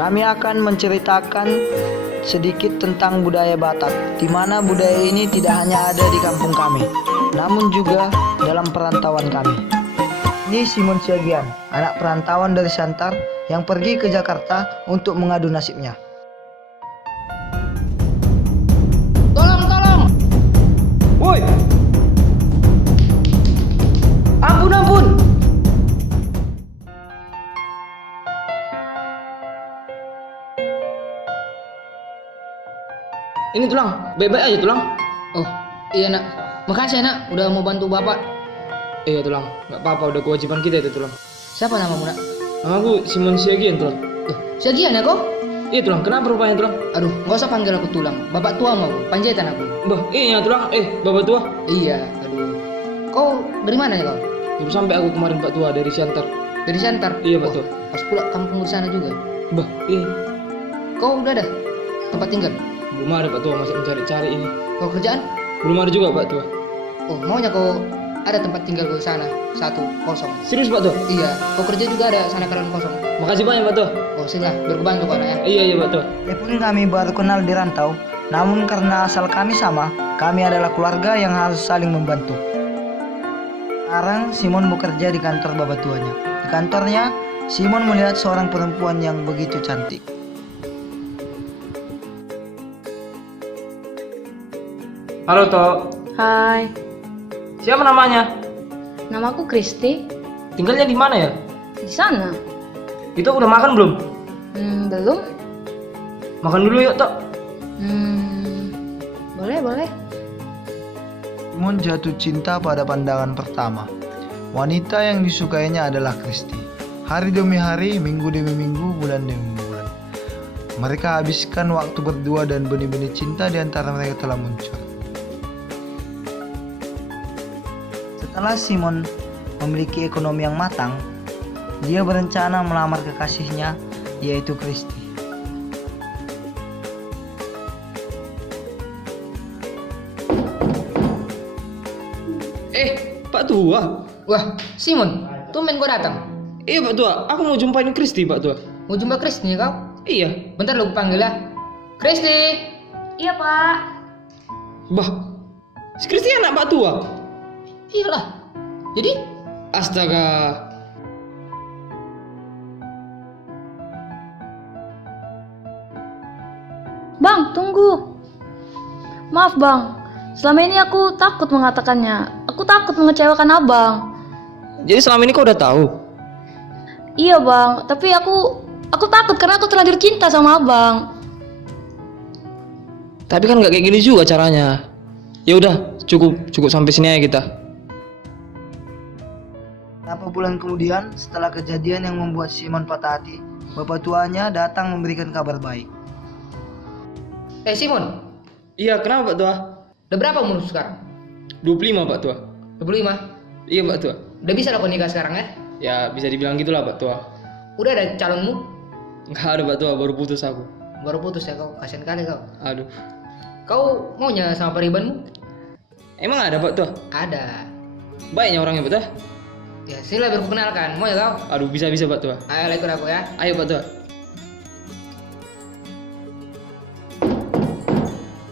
kami akan menceritakan sedikit tentang budaya Batak, di mana budaya ini tidak hanya ada di kampung kami, namun juga dalam perantauan kami. Ini Simon Siagian, anak perantauan dari Siantar yang pergi ke Jakarta untuk mengadu nasibnya. Tolong! Woi! Ampun! Ini tulang, baik-baik aja tulang. Oh, iya nak. Makasih nak, udah mau bantu bapak. Iya tulang, nggak apa-apa, udah kewajiban kita itu tulang. Siapa namamu nak? Namaku Simon Siagian tulang. Siagian ya kau? Iya tulang, kenapa rupanya tulang? Aduh, nggak usah panggil aku tulang. Bapak tua mau, panjaitan aku. Bah, iya tulang. Bapak tua? Iya, aduh. Kau dari mana ya kau? Baru sampai aku kemarin Pak Tua, dari Siantar. Dari Siantar? Iya Pak Tua. Pas pula kampung di sana juga. Bah, iya. Kau udah ada tempat tinggal? Belum ada Pak Tua, masih mencari-cari ini. Kau kerjaan? Belum ada juga Pak Tua. Oh, maunya kau ada tempat tinggal ke sana, 1 kosong. Serius Pak Tua? Iya, kau kerja juga ada sana karyawan kosong. Makasih banyak Pak Tua. Oh, sila, berkebantu kau ya. Iya Pak Tua. Walaupun kami baru kenal di rantau, namun karena asal kami sama, kami adalah keluarga yang harus saling membantu. Sekarang Simon bekerja di kantor bapak tuanya. Di kantornya, Simon melihat seorang perempuan yang begitu cantik. Halo Tok. Hai, Siapa namanya? namaku Kristi. Tinggalnya di mana ya? Di sana. Itu udah makan belum? Belum? Makan dulu yuk Tok. Boleh. Simon jatuh cinta pada pandangan pertama. Wanita yang disukainya adalah Kristi. Hari demi hari, minggu demi minggu, bulan demi bulan, mereka habiskan waktu berdua dan benih-benih cinta di antara mereka telah muncul. Setelah Simon memiliki ekonomi yang matang, dia berencana melamar kekasihnya, yaitu Kristi. Pak Tua. Wah, Simon, tumben kau datang. Iya Pak Tua, aku mau jumpain Kristi Pak Tua. Mau jumpa Kristi kau? Iya. Bentar lu panggil lah. Kristi. Iya pak. Bah, si Kristi anak Pak Tua. Iyalah. Jadi? Astaga. Bang, tunggu. Maaf bang, selama ini aku takut mengatakannya. Aku takut mengecewakan abang. Jadi selama ini kau udah tahu? Iya bang, tapi aku takut karena aku terlanjur cinta sama abang. Tapi kan nggak kayak gini juga caranya. Ya udah, cukup sampai sini aja kita. Beberapa bulan kemudian, setelah kejadian yang membuat Simon patah hati, bapak tuanya datang memberikan kabar baik. Simon. Iya, kenapa Pak Tua? Udah berapa umur sekarang? 25 Pak Tua. 25? Iya Pak Tua. Udah bisa lah kau nikah sekarang ya? Ya bisa dibilang gitulah Pak Tua. Udah ada calonmu? Enggak ada Pak Tua, baru putus aku. Baru putus ya kau? Kasian kali kau. Aduh. Kau maunya sama paribanmu? Emang ada Pak Tua? Ada. Baiknya orangnya Pak Tua? Ya sila berkenalkan, mau ya kau? Aduh bisa Pak Tua. Ayo ikut aku ya. Ayo Pak Tua.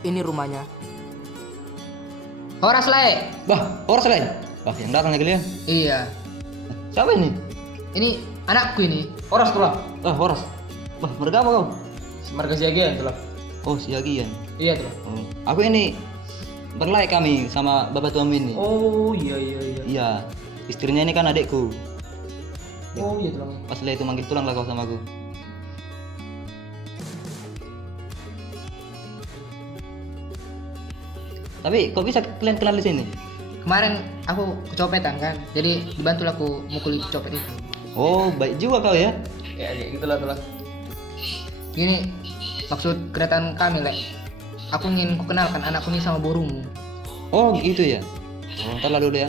Ini rumahnya. Horas Le. Bah, Horas lain. Wah, yang datang lagi kalian. Iya. Siapa ini? Ini anakku ini. Horas tuh lah. Ah, Horas. Bah, mereka apa kau? Marga Siagian tuh lah. Oh, Siagian. Iya tuh. Oh, aku ini berlai kami sama bapak tuamu ini. Oh iya. Iya, istrinya ini kan adekku. Oh iya tuh. Pas lah itu manggil tulang lah kau sama aku. Tapi kok bisa kalian kenal di sini? Kemarin aku kecopetan kan, jadi dibantu aku mukuli copet itu. Oh, baik juga kau ya. Ya kayak gitulah tuh lah. Gini maksud kedatangan kami Le. Aku ingin kukenalkan anakku ini sama borumu. Oh, gitu ya. Oh, ntar lah dulu ya.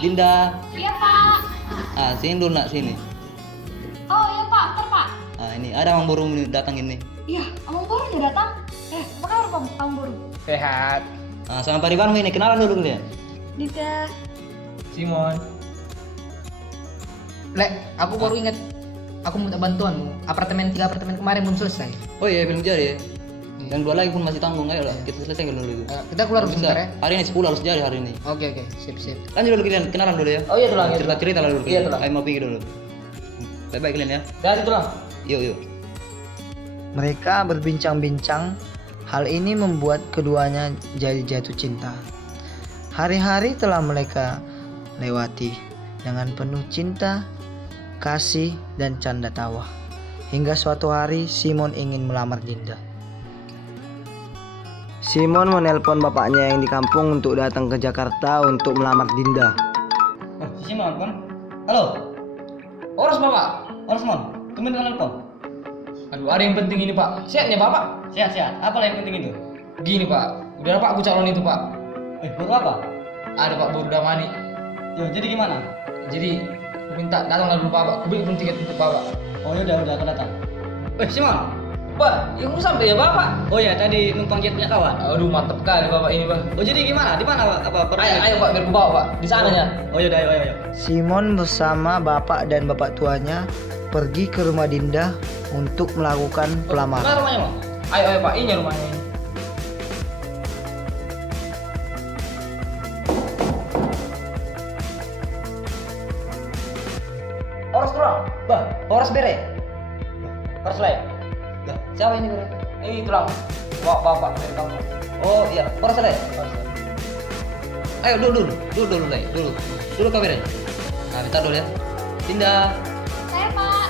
Dinda. Iya pak. Ah, sini dulu nak sini. Oh iya pak, ntar pak. Ah, ini ada Mang Burung datang ini. Iya, abang baru udah datang. Apa kabar pak, abang baru? Sehat. Ah, sama Paribanmu ini kenalan dulu kalian. Dida. Simon. Le, aku baru ingat aku minta bantuanmu. Apartemen 3 apartemen kemarin belum selesai. Oh iya, belum jadi ya. Yang 2 lagi pun masih tanggung, ayo lah kita selesaikan dulu itu. Kita keluar Bisa. sebentar ya. Hari ini 10 harus jadi hari ini. Oke, sip. Lanjut dulu kalian, kenalan dulu ya. Oh iya tulang. Cerita-cerita lah dulu. Iya tulang. Ayo mau pergi dulu. Baik-baik kalian ya. Dari tulang. Yuk. Mereka berbincang-bincang. Hal ini membuat keduanya jadi jatuh cinta. Hari-hari telah mereka lewati dengan penuh cinta, kasih, dan canda tawa. Hingga suatu hari Simon ingin melamar Dinda. Simon menelpon bapaknya yang di kampung untuk datang ke Jakarta untuk melamar Dinda. Oh, si Simon kan? Halo. Oros Bapak. Halo Simon. Tumben dengan telepon. Aduh, ada yang penting ini Pak. Sehatnya Bapak? Sehat. Apa yang penting itu? Gini Pak, udah Pak aku calon itu Pak. Butuh apa? Ada Pak Burda Mani. Yo, jadi gimana? Jadi aku minta datanglah dulu Bapak. Aku beli tiket untuk Bapak. Oh ya udah aku datang. Simon. Pak, ya aku sampai ya Bapak. Oh ya, tadi numpang jet punya kawan. Aduh, mantap kali Bapak ini Pak. Oh jadi gimana? Di mana apa? Ayo Pak, biar aku bawa Pak. Di sananya. Oh ya udah, ayo. Simon bersama bapak dan bapak tuanya pergi ke rumah Dinda untuk melakukan Mana pelamaran. rumahnya Bang? Ayo Pak, ini rumahnya. Oros tulang. Bah, Horas bere. Oros lain. Lah, siapa ini bere? Ini tulang. Bapak dari kamu. Oh iya, Horas le. Ayo dulu le, dulu kau bere. Nah, bentar dulu ya. Dinda, Saya Pak.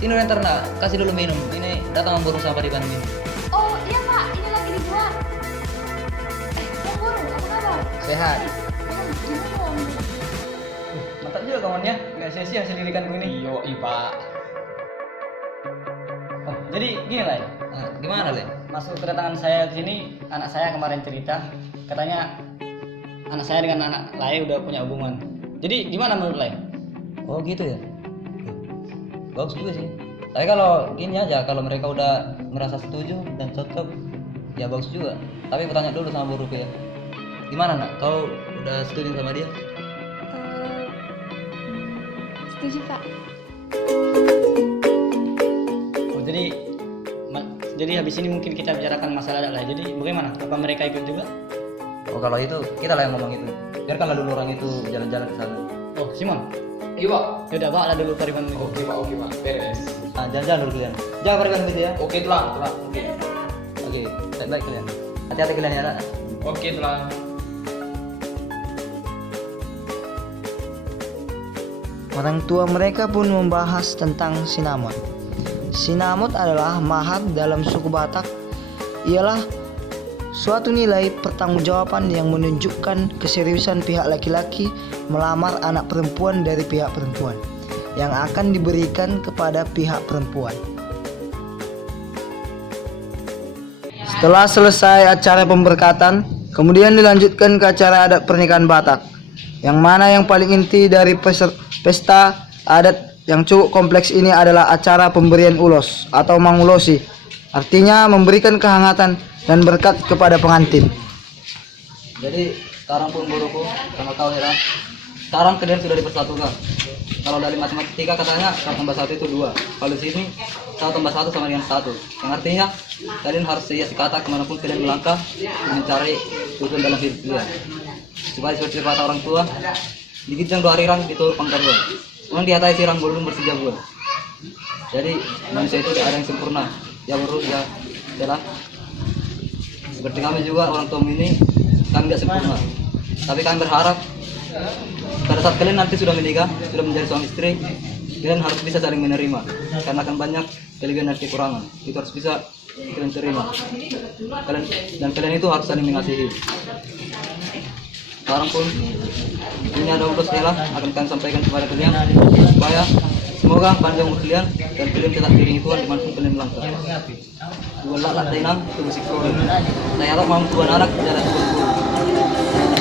ini udah ntar nak kasih dulu minum. Ini datang memburung sampah di Bandung ini. Oh iya Pak, ini lagi dibuat. Bang Guru, apa kabar? Sehat. Minum. Mantap juga kawannya, nggak sia-sia hasil lirikanku ini. Iyo, Pak. Oh, jadi gini lah, Nah, gimana le? masuk kedatangan saya ke sini, anak saya kemarin cerita, katanya anak saya dengan anak Lai udah punya hubungan. Jadi gimana menurut Lai? Oh gitu ya. Bagus juga sih. Tapi kalau gini aja, kalau mereka udah merasa setuju dan cocok, ya bagus juga. Tapi aku tanya dulu sama Bu Rupi ya. Gimana nak? Kau udah setuju sama dia? Setuju Pak. Oh, jadi habis ini mungkin kita bicarakan masalah anak Lai. Jadi bagaimana? Apa mereka ikut juga? Oh kalau itu kita lah yang ngomong itu. Biarkanlah dulu orang itu jalan-jalan ke sana. Oh, Simon, Iya Pak. yaudah bawa lah dulu Pariban itu. Oke Pak. Beres. Ah, jalan-jalan dulu kalian. Jangan Pariban gitu ya. Oke tulang. Oke. Oke, baik-baik kalian. Hati-hati kalian ya nak. Oke tulang. Orang tua mereka pun membahas tentang sinamot. Sinamot adalah mahar dalam suku Batak. Ialah suatu nilai pertanggungjawaban yang menunjukkan keseriusan pihak laki-laki melamar anak perempuan dari pihak perempuan yang akan diberikan kepada pihak perempuan. Setelah selesai acara pemberkatan, kemudian dilanjutkan ke acara adat pernikahan Batak, yang mana yang paling inti dari pesta adat yang cukup kompleks ini adalah acara pemberian ulos atau mangulosi, artinya memberikan kehangatan dan berkat kepada pengantin. Jadi sekarang pun buruku sama kau ya. Sekarang kalian sudah dipersatukan. Kalau dari matematika katanya 1 tambah 1 itu 2. Kalau di sini 1 tambah 1 sama dengan 1. Yang artinya kalian harus sehias kata kemanapun kalian melangkah mencari tujuan dalam hidup kalian. Supaya seperti kata orang tua, digijang 2 hari rang diturut pangkaruan. Memang dihatai sirang belum bersejabuan. Jadi manusia itu tidak ada yang sempurna. Ya buruk ya adalah seperti kami juga orang tua ini, kami tidak sempurna. Tapi kami berharap pada saat kalian nanti sudah menikah, sudah menjadi suami istri, kalian harus bisa saling menerima. Karena akan banyak kelebihan dan kekurangan. Itu harus bisa kalian terima. Kalian itu harus saling mengasihi. Sekarang pun ini ada ulos Ella akan kami sampaikan kepada kalian supaya semoga panjang umur kalian dan kalian tetap diiringi Tuhan dimanapun kalian melangkah. Dua lak tainang itu musik Tuhan. Saya harap mau Tuhan anak jalan Tuhan.